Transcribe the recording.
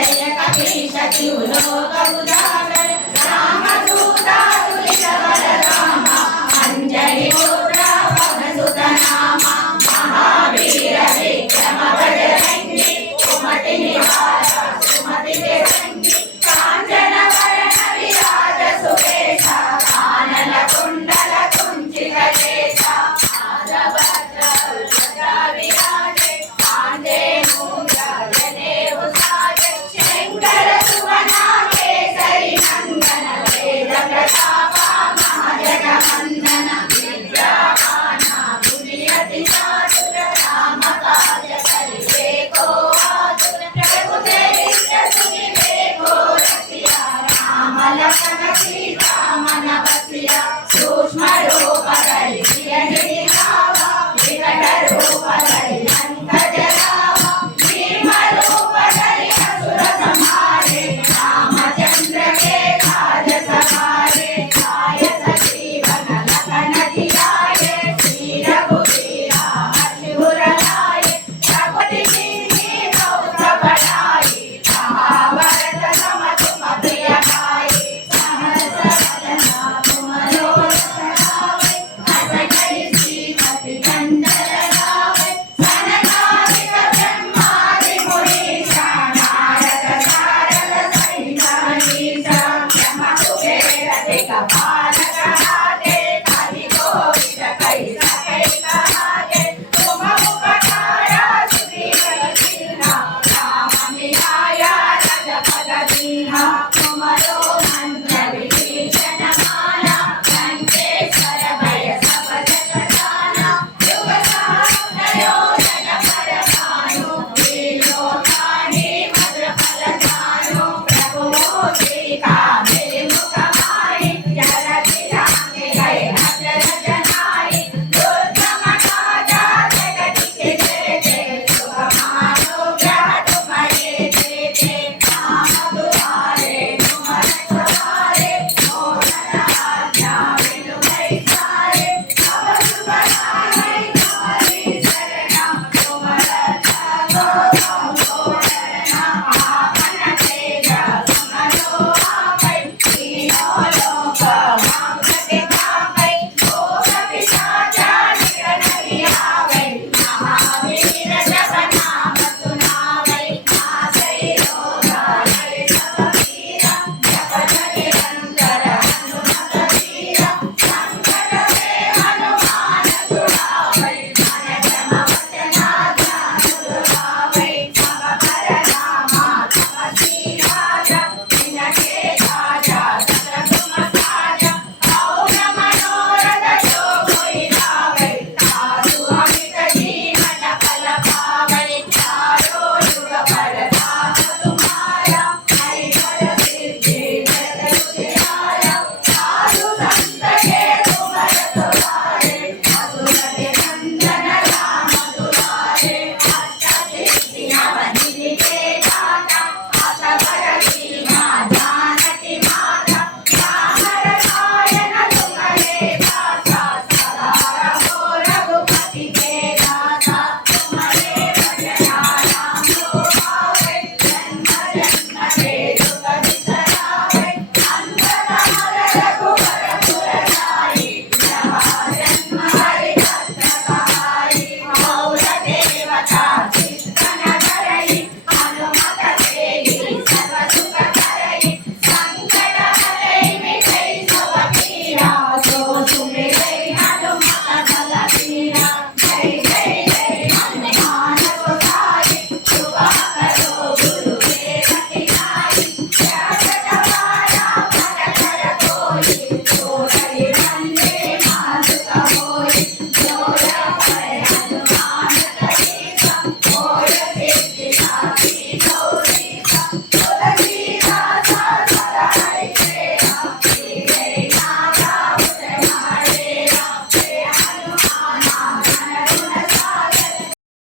జయ కపీశ శివులో కవుదా